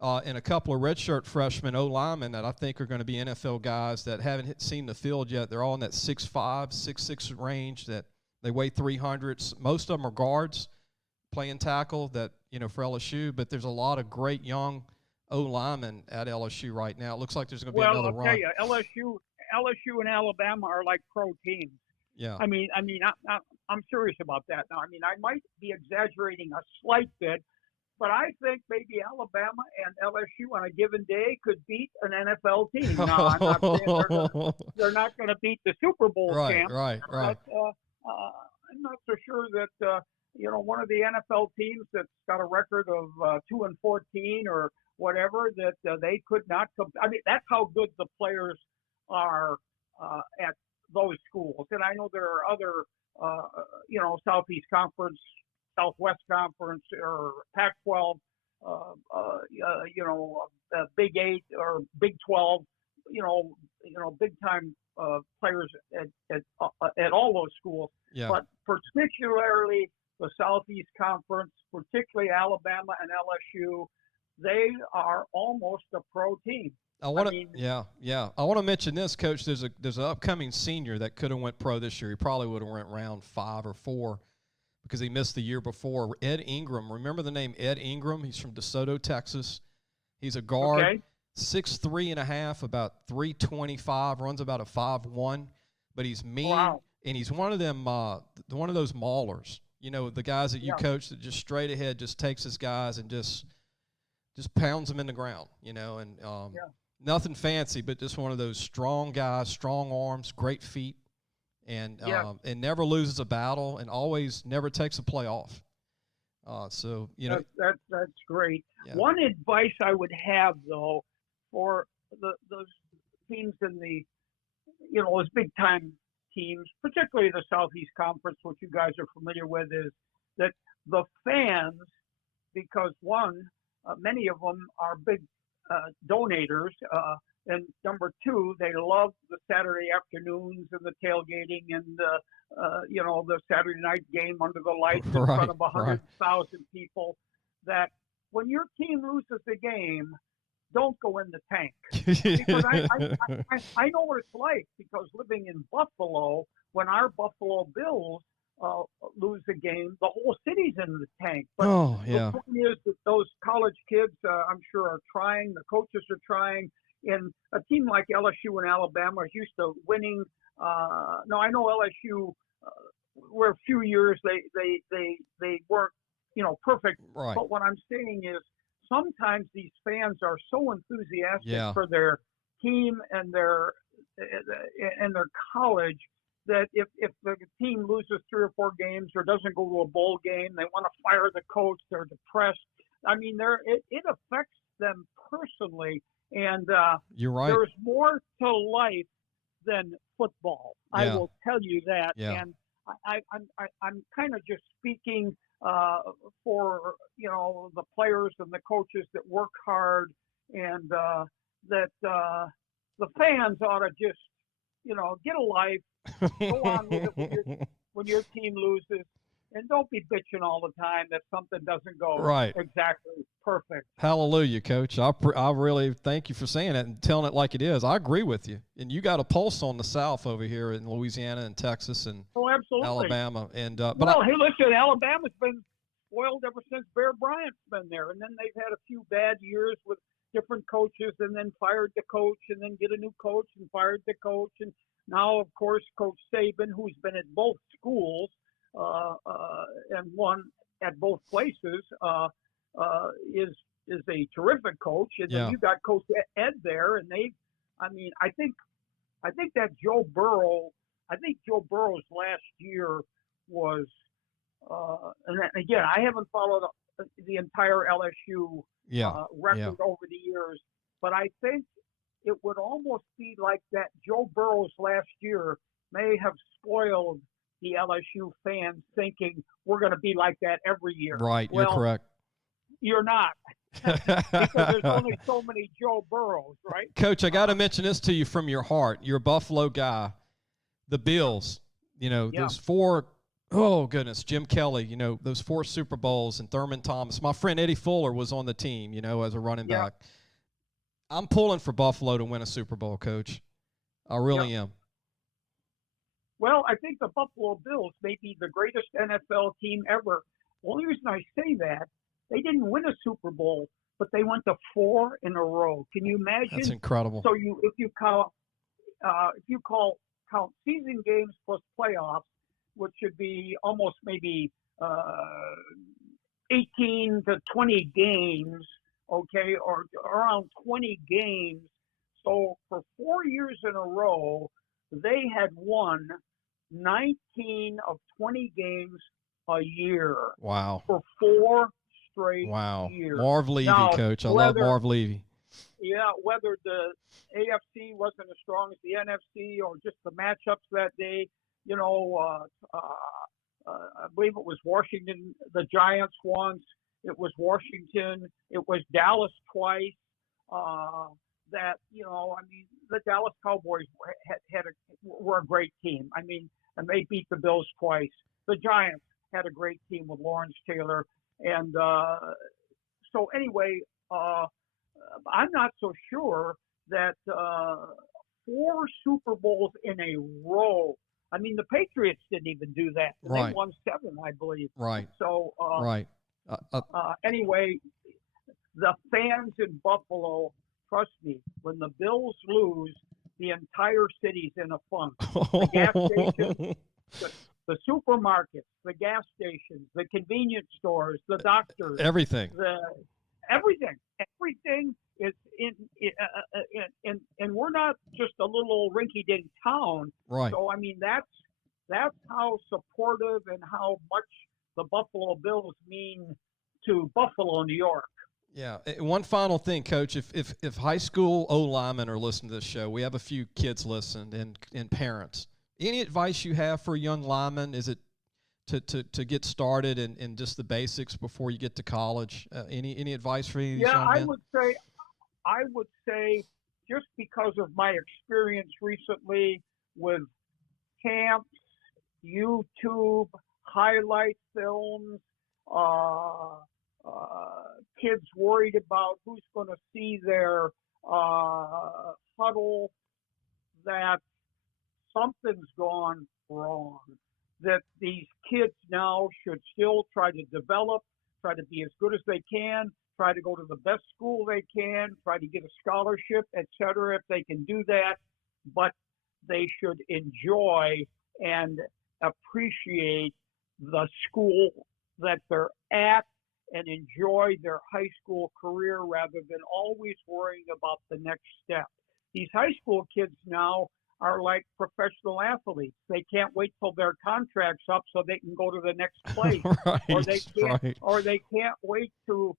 and a couple of redshirt freshmen O-linemen that I think are going to be NFL guys that haven't seen the field yet. They're all in that 6'5", 6'6" range, that they weigh 300. Most of them are guards playing tackle that, for LSU, but there's a lot of great young O-linemen at LSU right now. It looks like there's going to be another run. Well, I'll tell you, LSU and Alabama are like pro teams. Yeah. I mean, I'm serious about that. Now, I might be exaggerating a slight bit, but I think maybe Alabama and LSU on a given day could beat an NFL team. Now, I'm not saying they're not going to beat the Super Bowl champ. Right. But I'm not so sure that one of the NFL teams that's got a record of 2-14 or whatever, that they could not come. That's how good the players are at those schools. And I know there are other, Southeast Conference, Southwest Conference, or Pac-12, Big 8 or Big 12, big time players at all those schools. Yeah. But particularly the Southeast Conference, particularly Alabama and LSU, they are almost a pro team. I want to mention this, Coach. There's an upcoming senior that could have went pro this year. He probably would have went round 5 or 4 because he missed the year before. Ed Ingram. Remember the name Ed Ingram? He's from DeSoto, Texas. He's a guard, 6'3.5", about 325, runs about a 5'1", but he's mean. Wow. And he's one of them, one of those maulers. You know, the guys that you coach that just straight ahead just takes his guys and just pounds them in the ground. You know, and nothing fancy, but just one of those strong guys, strong arms, great feet, and never loses a battle, and always never takes a play off. So you know, that's great. Yeah. One advice I would have though for those teams in the, you know, those big time teams, particularly the Southeast Conference, which you guys are familiar with, is that the fans, because one, many of them are big donators, and number two, they love the Saturday afternoons and the tailgating and you know, the Saturday night game under the lights in front of 100,000 people. That when your team loses the game, don't go in the tank. Because I know what it's like, because living in Buffalo, when our Buffalo Bills lose a game, the whole city's in the tank. But the point is that those college kids, I'm sure, are trying. The coaches are trying. And a team like LSU and Alabama is used to winning. No, I know LSU were a few years they weren't, you know, perfect. Right. But what I'm saying is, sometimes these fans are so enthusiastic for their team and their college that if the team loses 3 or 4 games or doesn't go to a bowl game, they want to fire the coach. They're depressed. I mean, it affects them personally. And you're right. There's more to life than football. Yeah. I will tell you that. Yeah. And I'm kind of just speaking for, you know, the players and the coaches that work hard, and that the fans ought to just, you know, get a life, go on with it when your team loses, and don't be bitching all the time that something doesn't go exactly perfect. Hallelujah, Coach. I really thank you for saying it and telling it like it is. I agree with you. And you got a pulse on the South over here in Louisiana and Texas and Alabama. And hey, listen, Alabama's been spoiled ever since Bear Bryant's been there, and then they've had a few bad years with different coaches, and then fired the coach, and then get a new coach and fired the coach, and now, of course, Coach Saban, who's been at both schools and won at both places, is a terrific coach. And then you got Coach Ed there, and I think that Joe Burrow's last year was, and again, I haven't followed the entire LSU record over the years, but I think it would almost be like that Joe Burrow's last year may have spoiled the LSU fans thinking we're going to be like that every year. Right, well, you're correct. You're not. Because there's only so many Joe Burrows, right? Coach, I got to mention this to you from your heart. You're a Buffalo guy. The Bills, you know, those 4, oh, goodness, Jim Kelly, you know, those 4 Super Bowls and Thurman Thomas. My friend Eddie Fuller was on the team, you know, as a running back. I'm pulling for Buffalo to win a Super Bowl, Coach. I really am. Well, I think the Buffalo Bills may be the greatest NFL team ever. The only reason I say that, they didn't win a Super Bowl, but they went to 4 in a row. Can you imagine? That's incredible. So if you count season games plus playoffs, which should be almost maybe 18 to 20 games, okay, or around 20 games. So for 4 years in a row, they had won 19 of 20 games a year. Wow. For 4 straight years. Marv Levy, now, Coach. I love Marv Levy. Yeah, whether the AFC wasn't as strong as the NFC or just the matchups that day, you know, I believe it was Washington, the Giants once. It was Washington. It was Dallas twice. That, you know, I mean, the Dallas Cowboys were a great team. I mean, and they beat the Bills twice. The Giants had a great team with Lawrence Taylor. And so anyway, I'm not so sure that 4 Super Bowls in a row. I mean, the Patriots didn't even do that. They won 7, I believe. Right. So anyway, the fans in Buffalo trust me, when the Bills lose, the entire city's in a funk. The gas stations, the supermarkets, the gas stations, the convenience stores, the doctors, everything. Everything is and we're not just a little old rinky-dink town. Right. So I mean, that's how supportive and how much the Buffalo Bills mean to Buffalo, New York. Yeah. One final thing, Coach. If high school O-linemen are listening to this show, we have a few kids listening and parents. Any advice you have for a young lineman? Is it to get started in just the basics before you get to college? Any advice for any of these young men? I would say just because of my experience recently with camps, YouTube, highlight films, kids worried about who's going to see their huddle, that something's gone wrong. That these kids now should still try to develop, try to be as good as they can, try to go to the best school they can, try to get a scholarship, etc. if they can do that. But they should enjoy and appreciate the school that they're at and enjoy their high school career rather than always worrying about the next step. These high school kids now are like professional athletes. They can't wait till their contract's up so they can go to the next place. Right, or they can't wait till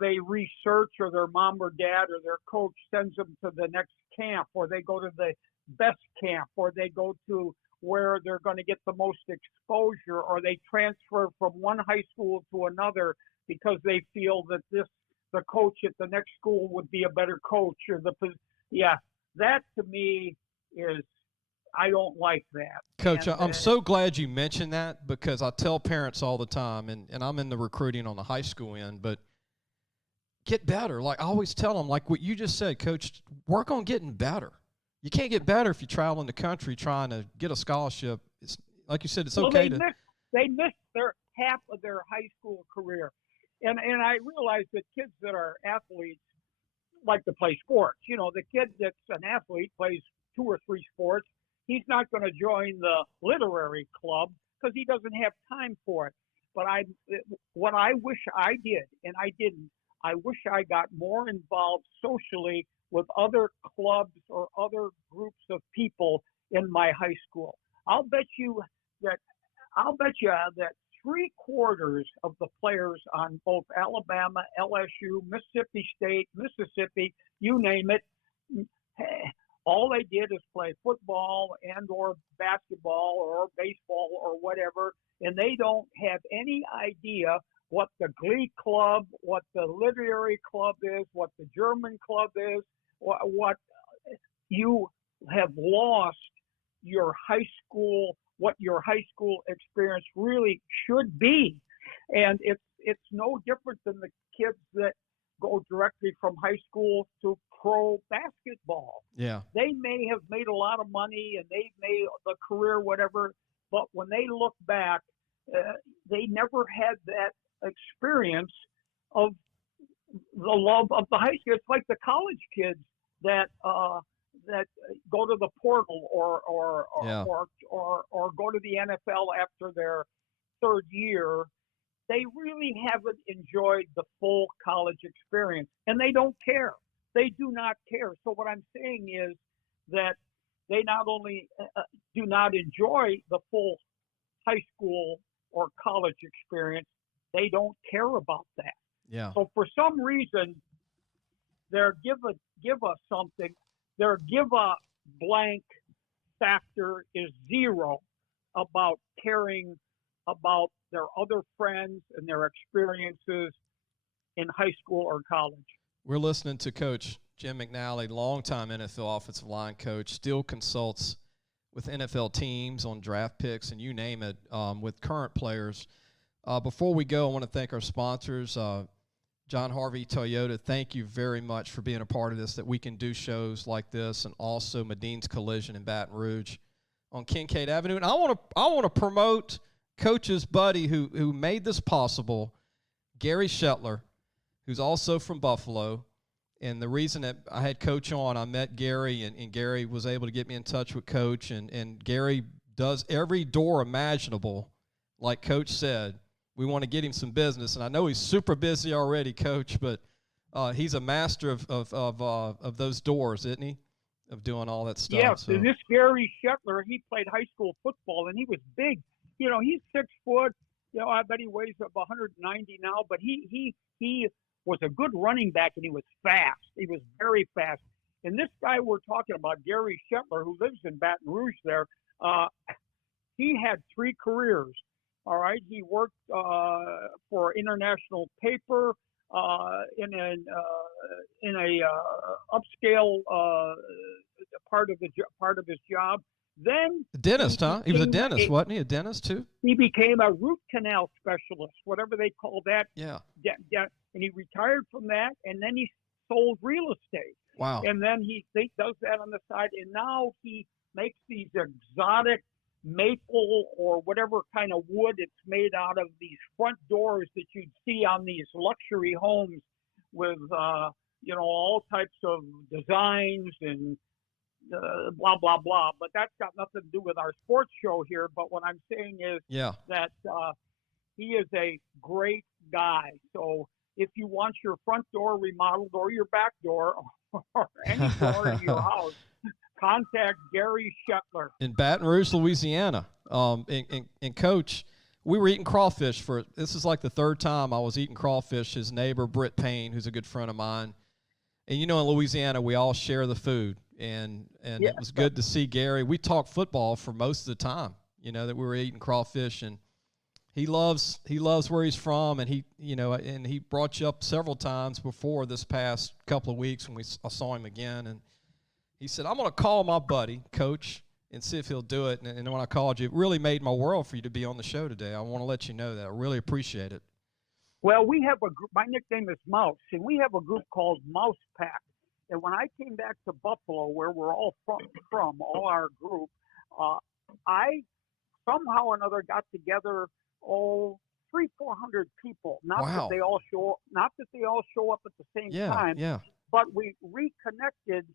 they research, or their mom or dad or their coach sends them to the next camp, or they go to the best camp, or they go to where they're going to get the most exposure, or they transfer from one high school to another because they feel that the coach at the next school would be a better coach, or that to me is, I don't like that. Coach, I'm so glad you mentioned that, because I tell parents all the time, and I'm in the recruiting on the high school end, but get better. Like I always tell them, like what you just said, Coach, work on getting better. You can't get better if you travel in the country trying to get a scholarship. It's like you said, it's okay to. They miss their half of their high school career, and I realize that kids that are athletes like to play sports. You know, the kid that's an athlete plays 2 or 3 sports. He's not going to join the literary club because he doesn't have time for it. But what I wish I did, and I didn't, I wish I got more involved socially with other clubs or other groups of people in my high school. I'll bet you that 3/4 of the players on both Alabama, LSU, Mississippi State, Mississippi, you name it, all they did is play football and or basketball or baseball or whatever, and they don't have any idea what the Glee Club, what the literary club is, what the German club is, what you have lost your high school, what your high school experience really should be. And it's no different than the kids that go directly from high school to pro basketball. Yeah. They may have made a lot of money and they've made the career, whatever, but when they look back, they never had that experience of the love of the high school. It's like the college kids that go to the portal or go to the NFL after their 3rd year. They really haven't enjoyed the full college experience, and they don't care. They do not care. So what I'm saying is that they not only do not enjoy the full high school or college experience, they don't care about that. Yeah. So for some reason, their give us something, their give a blank factor is 0 about caring about their other friends and their experiences in high school or college. We're listening to Coach Jim McNally, longtime NFL offensive line coach, still consults with NFL teams on draft picks and you name it, with current players. Before we go, I want to thank our sponsors. John Harvey Toyota, thank you very much for being a part of this, that we can do shows like this, and also Medine's Collision in Baton Rouge on Kincaid Avenue. And I want to promote Coach's buddy who made this possible, Gary Shetler, who's also from Buffalo. And the reason that I had Coach on, I met Gary, and Gary was able to get me in touch with Coach, and Gary does every door imaginable. Like Coach said, we want to get him some business. And I know he's super busy already, Coach, but he's a master of those doors, isn't he? Of doing all that stuff. Yeah, so. And this Gary Shetler, he played high school football, and he was big. You know, he's 6 foot. You know, I bet he weighs up 190 now, but he was a good running back, and he was fast. He was very fast. And this guy we're talking about, Gary Shetler, who lives in Baton Rouge there, he had 3 careers. All right, he worked for international paper in a upscale part of his job. Then a dentist, huh? He was a dentist, wasn't he? A dentist too. He became a root canal specialist, whatever they call that. Yeah. And he retired from that, and then he sold real estate. Wow. And then he does that on the side, and now he makes these exotic maple or whatever kind of wood it's made out of, these front doors that you'd see on these luxury homes with all types of designs and blah blah blah. But that's got nothing to do with our sports show here. But what I'm saying is that he is a great guy. So if you want your front door remodeled or your back door or any door in your house, contact Gary Shetler. In Baton Rouge, Louisiana. And Coach, we were eating crawfish this is like the 3rd time I was eating crawfish. His neighbor, Brecheen, who's a good friend of mine. And in Louisiana, we all share the food. And it was good to see Gary. We talked football for most of the time, that we were eating crawfish. And he loves where he's from. And he brought you up several times before this past couple of weeks when I saw him again. And he said, I'm going to call my buddy, Coach, and see if he'll do it. And when I called you, it really made my world for you to be on the show today. I want to let you know that. I really appreciate it. Well, we have a group. My nickname is Mouse, and we have a group called Mouse Pack. And when I came back to Buffalo, where we're all from all our group, I somehow or another got together 300-400 people. Not that they all show up at the same time. Yeah. But we reconnected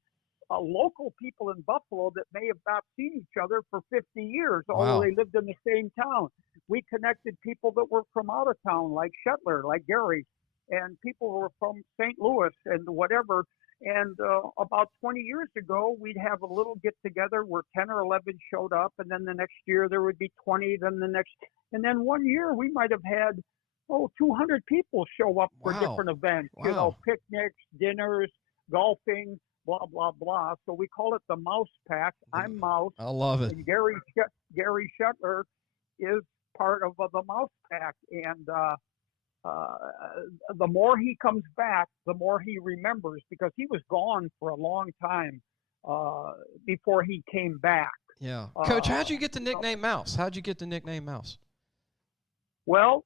local people in Buffalo that may have not seen each other for 50 years, although they lived in the same town. We connected people that were from out of town, like Shetler, like Gary, and people who were from St. Louis and whatever. And about 20 years ago, we'd have a little get-together where 10 or 11 showed up, and then the next year there would be 20, and then one year we might have had 200 people show up for different events, picnics, dinners, golfing, blah, blah, blah. So we call it the Mouse Pack. I'm Mouse. I love it. And Gary Shetler is part of the Mouse Pack. And the more he comes back, the more he remembers, because he was gone for a long time before he came back. Yeah. Coach, how'd you get the nickname Mouse? Well,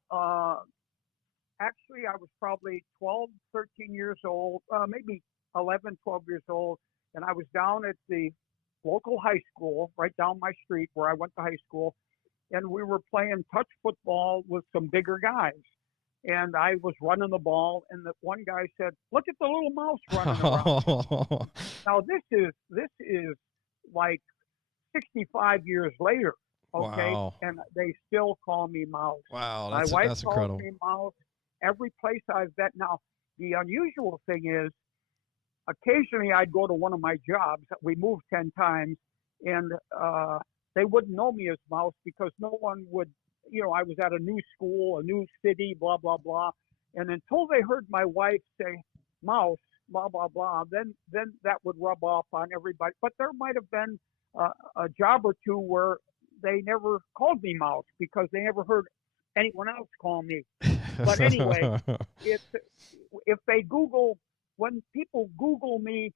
actually, I was probably 12, 13 years old, maybe 11, 12 years old, and I was down at the local high school right down my street where I went to high school, and we were playing touch football with some bigger guys. And I was running the ball, and the one guy said, "Look at the little mouse running around." Now this is like 65 years later, okay? Wow. And they still call me Mouse. Wow, my wife that's calls incredible. me Mouse. Every place I've been. Now, the unusual thing is, occasionally I'd go to one of my jobs. We moved 10 times, and they wouldn't know me as Mouse because no one would. I was at a new school, a new city, blah, blah, blah. And until they heard my wife say, Mouse, blah, blah, blah, then that would rub off on everybody. But there might have been a job or two where they never called me Mouse because they never heard anyone else call me. But anyway, if they when people Google me,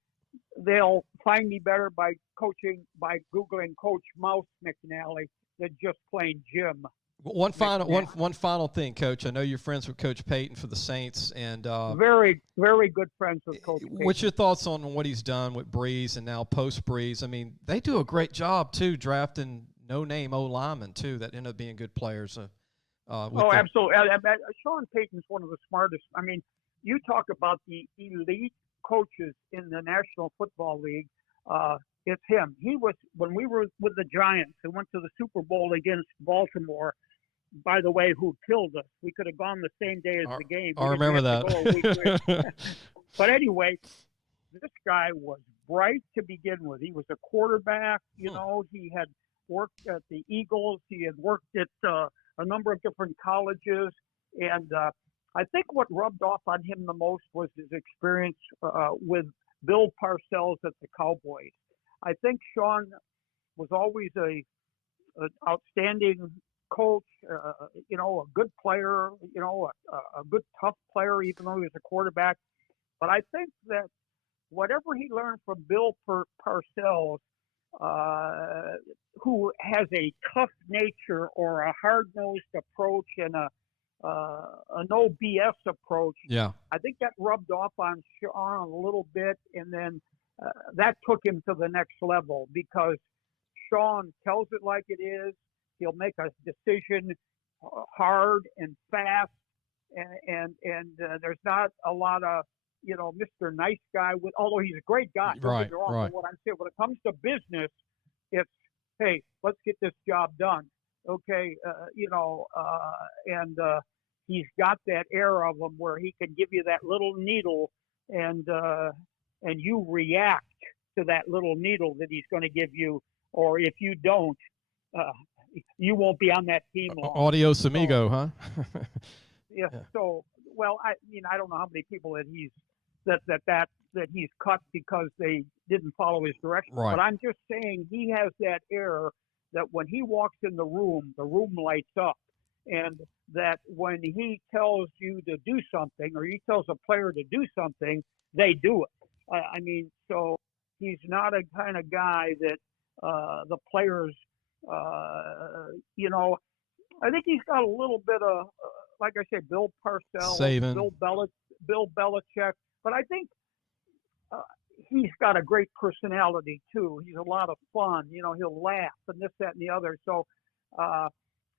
they'll find me better by Googling Coach Mouse McNally than just plain Jim. One final thing, Coach. I know you're friends with Coach Payton for the Saints, and very, very good friends with Coach Payton. What's your thoughts on what he's done with Breeze and now post Breeze? I mean, they do a great job too, drafting no-name linemen too that end up being good players. Absolutely. Sean Payton's one of the smartest. I mean, you talk about the elite coaches in the National Football League. It's him. He was, when we were with the Giants and went to the Super Bowl against Baltimore, by the way, who killed us. We could have gone the same day as the game. I remember that. But anyway, this guy was bright to begin with. He was a quarterback. You know, he had worked at the Eagles. He had worked at a number of different colleges. And I think what rubbed off on him the most was his experience with Bill Parcells at the Cowboys. I think Sean was always an outstanding coach, you know, a good player, you know, a good tough player, even though he was a quarterback. But I think that whatever he learned from Bill Parcells, who has a tough nature or a hard-nosed approach and a no BS approach, I think that rubbed off on Sean a little bit, and then that took him to the next level because Sean tells it like it is. He'll make a decision hard and fast, and there's not a lot of, you know, Mr. Nice Guy, although he's a great guy. Right. But what I'm saying, when it comes to business, it's, hey, let's get this job done. Okay, you know, and he's got that air of him where he can give you that little needle, and you react to that little needle that he's going to give you, or if you don't, you won't be on that team long. Adios, amigo, huh? Yeah. So, well, I mean, I don't know how many people that he's cut because they didn't follow his direction. Right. But I'm just saying he has that air that when he walks in the room lights up, and that when he tells you to do something or he tells a player to do something, they do it. I mean, so he's not a kind of guy that the players, you know, I think he's got a little bit of, like I said, Bill Parcells, Bill Belichick, but I think he's got a great personality too. He's a lot of fun. You know, he'll laugh and this, that, and the other. So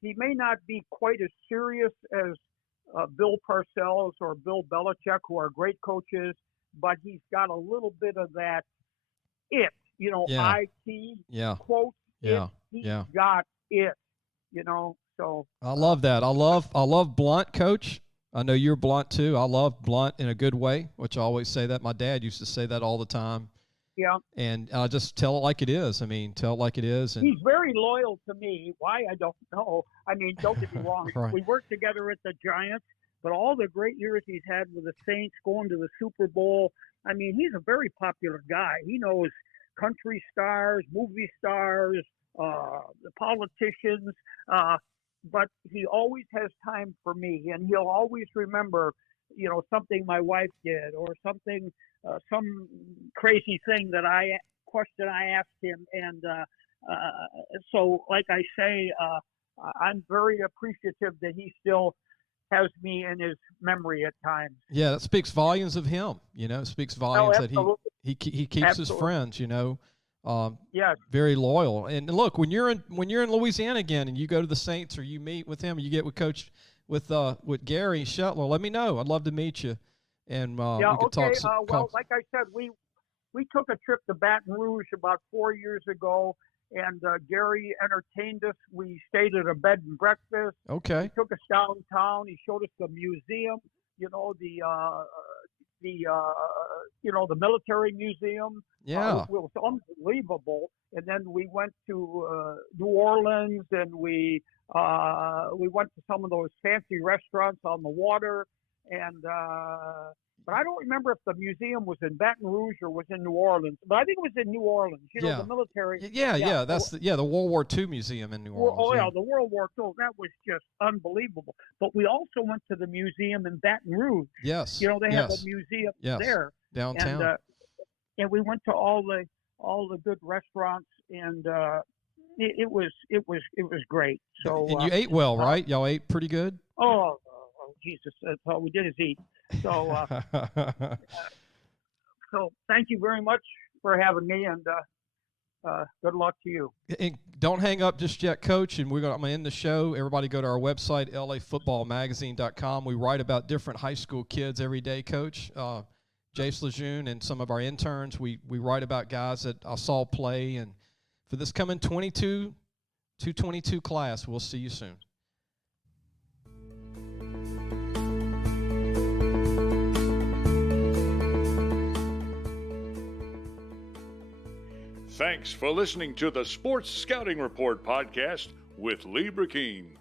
he may not be quite as serious as Bill Parcells or Bill Belichick, who are great coaches, but he's got a little bit of that it, you know, IT, quote, he's got it, you know. So I love that. I love blunt, Coach. I know you're blunt too. I love blunt in a good way, which I always say that. My dad used to say that all the time. Yeah. And just tell it like it is. I mean, tell it like it is. And he's very loyal to me. Why, I don't know. I mean, don't get me wrong. Right. We worked together at the Giants, but all the great years he's had with the Saints, going to the Super Bowl, I mean, he's a very popular guy. He knows country stars, movie stars, the politicians, but he always has time for me, and he'll always remember, you know, something my wife did or something, some crazy thing that I asked him. And so, like I say, I'm very appreciative that he still has me in his memory at times. Yeah, that speaks volumes of him. You know, it speaks volumes that he keeps his friends. You know, yes, very loyal. And look, when you're in Louisiana again, and you go to the Saints or you meet with him, and you get with with Gary Shetler, let me know. I'd love to meet you, and we could talk. Well, like I said, we took a trip to Baton Rouge about 4 years ago. And Gary entertained us. We stayed at a bed and breakfast. Okay. He took us downtown. He showed us the museum. You know, the military museum. Yeah. It was unbelievable. And then we went to New Orleans, and we went to some of those fancy restaurants on the water. And but I don't remember if the museum was in Baton Rouge or was in New Orleans. But I think it was in New Orleans. You know, the military. Yeah. That's the World War II museum in New Orleans. The World War II. That was just unbelievable. But we also went to the museum in Baton Rouge. Yes. You know, they have a museum there downtown. And we went to all the good restaurants, and it was great. So and you ate well, right? Y'all ate pretty good. Oh, Jesus! That's all we did is eat. So, so thank you very much for having me, and good luck to you. And don't hang up just yet, Coach. And I'm going to end the show. Everybody go to our website, lafootballmagazine.com. We write about different high school kids every day, Coach. Jace Lejeune and some of our interns. We write about guys that I saw play. And for this coming 222 class, we'll see you soon. Thanks for listening to the Sports Scouting Report podcast with Lee Brecheen.